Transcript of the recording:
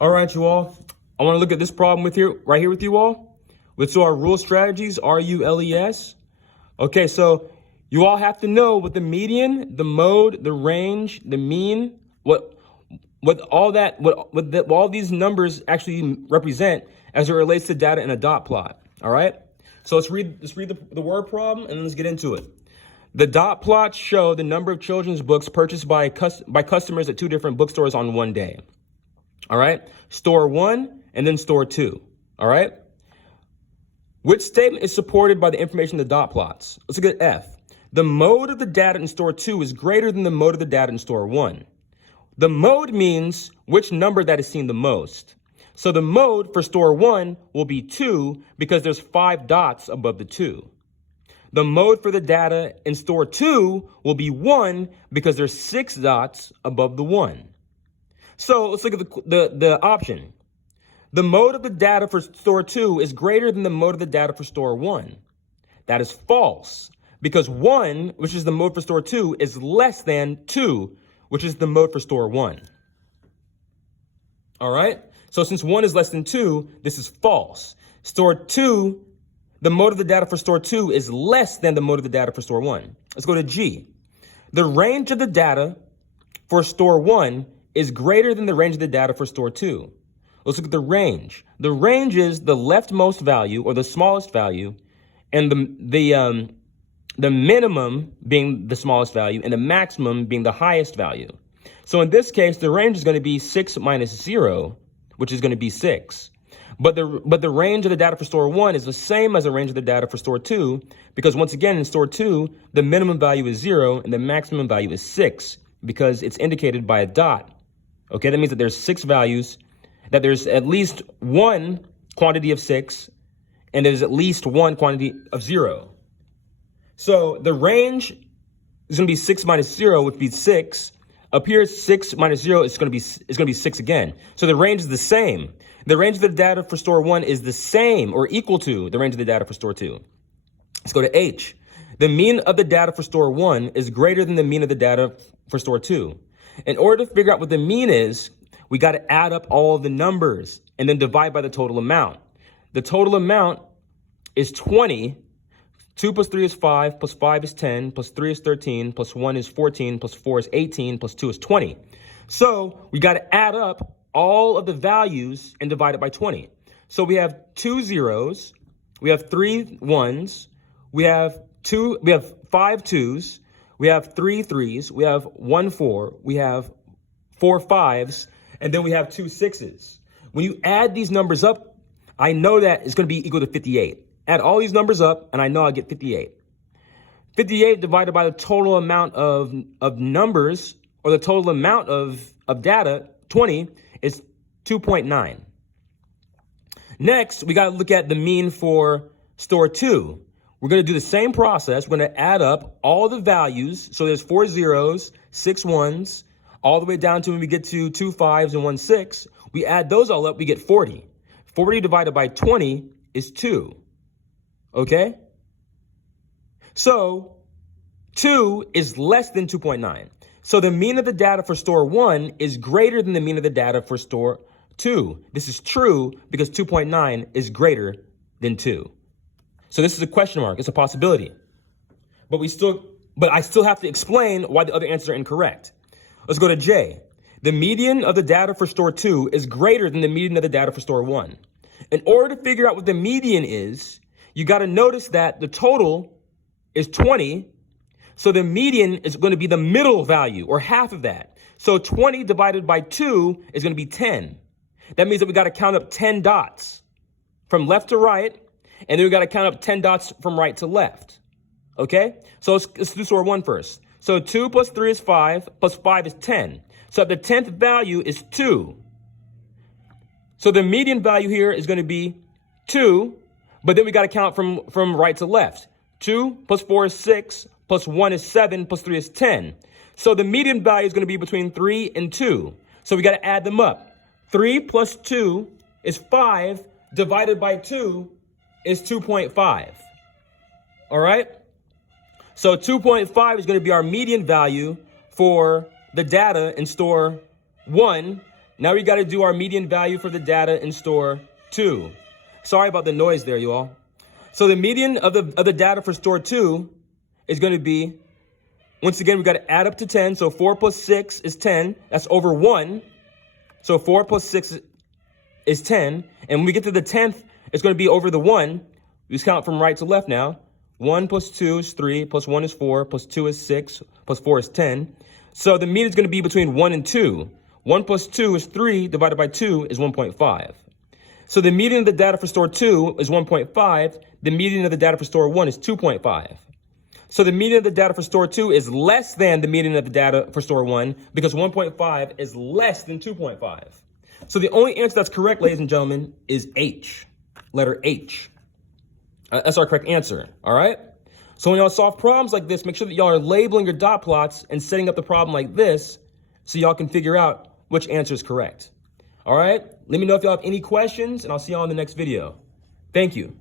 All right, you all. I want to look at this problem right here with you all. Let's do our rule strategies, RULES. Okay, so you all have to know what the median, the mode, the range, the mean, what all these numbers actually represent as it relates to data in a dot plot. All right. So let's read the word problem and then let's get into it. The dot plots show the number of children's books purchased by customers at two different bookstores on one day. All right. Store 1 and then store 2. All right. Which statement is supported by the information in the dot plots? Let's look at F. The mode of the data in store 2 is greater than the mode of the data in store 1. The mode means which number that is seen the most. So the mode for store 1 will be 2 because there's 5 dots above the 2. The mode for the data in store 2 will be 1 because there's 6 dots above the 1. So let's look at the option. The mode of the data for store 2 is greater than the mode of the data for store 1. That is false because 1, which is the mode for store 2, is less than 2, which is the mode for store 1. All right? So since 1 is less than 2, this is false. Store 2, the mode of the data for store 2 is less than the mode of the data for store 1. Let's go to G. The range of the data for store 1 is greater than the range of the data for store 2. Let's look at the range. The range is the leftmost value or the smallest value, and the minimum being the smallest value and the maximum being the highest value. So in this case, the range is going to be 6 minus 0, which is going to be 6. But the range of the data for store 1 is the same as the range of the data for store 2, because once again, in store 2, the minimum value is 0 and the maximum value is 6 because it's indicated by a dot. Okay, that means that there's 6 values, that there's at least one quantity of 6, and there's at least one quantity of 0. So the range is going to be 6 minus 0, which would be 6. Up here, 6 minus 0 is going to be 6 again. So the range is the same. The range of the data for store 1 is the same or equal to the range of the data for store 2. Let's go to H. The mean of the data for store 1 is greater than the mean of the data for store 2. In order to figure out what the mean is, we got to add up all of the numbers and then divide by the total amount. The total amount is 20. 2 plus 3 is 5, plus 5 is 10, plus 3 is 13, plus 1 is 14, plus 4 is 18, plus 2 is 20. So we got to add up all of the values and divide it by 20. So we have 2 zeros, we have 3 ones, we have 5 twos, we have 3 threes, we have 1 4, we have 4 fives, and then we have 2 sixes. When you add these numbers up, I know that it's going to be equal to 58. Add all these numbers up, and I know I get 58. 58 divided by the total amount of numbers, or the total amount of data, 20, is 2.9. Next, we got to look at the mean for store 2. We're going to do the same process. We're going to add up all the values. So there's 4 zeros, 6 ones, all the way down to when we get to 2 fives and 1 6. We add those all up, we get 40. 40 divided by 20 is 2. Okay? So 2 is less than 2.9. So the mean of the data for store 1 is greater than the mean of the data for store 2. This is true because 2.9 is greater than 2. So this is a question mark. It's a possibility. But I still have to explain why the other answers are incorrect. Let's go to J. The median of the data for store 2 is greater than the median of the data for store 1. In order to figure out what the median is, you got to notice that the total is 20. So the median is going to be the middle value or half of that. So 20 divided by 2 is going to be 10. That means that we got to count up 10 dots from left to right. And then we got to count up 10 dots from right to left. Okay? So let's do store 1 first. So 2 plus 3 is 5, plus 5 is 10. So the 10th value is 2. So the median value here is going to be 2, but then we got to count from right to left. 2 plus 4 is 6, plus 1 is 7, plus 3 is 10. So the median value is going to be between 3 and 2. So we got to add them up. 3 plus 2 is 5, divided by 2 is 2.5. All right? So 2.5 is going to be our median value for the data in store 1. Now we got to do our median value for the data in store 2. Sorry about the noise there, you all. So the median of the data for store 2 is going to be, once again, we got to add up to 10. So 4 plus 6 is 10. That's over 1. So 4 plus 6 is 10. And when we get to the 10th, it's going to be over the 1. We just count from right to left now. 1 plus 2 is 3, plus 1 is 4, plus 2 is 6, plus 4 is 10. So the median is going to be between 1 and 2. 1 plus 2 is 3, divided by 2 is 1.5. So the median of the data for store 2 is 1.5. The median of the data for store 1 is 2.5. So the median of the data for store 2 is less than the median of the data for store 1 because 1.5 is less than 2.5. So the only answer that's correct, ladies and gentlemen, is H. Letter H. That's our correct answer, all right? So when y'all solve problems like this, make sure that y'all are labeling your dot plots and setting up the problem like this so y'all can figure out which answer is correct. All right? Let me know if y'all have any questions, and I'll see y'all in the next video. Thank you.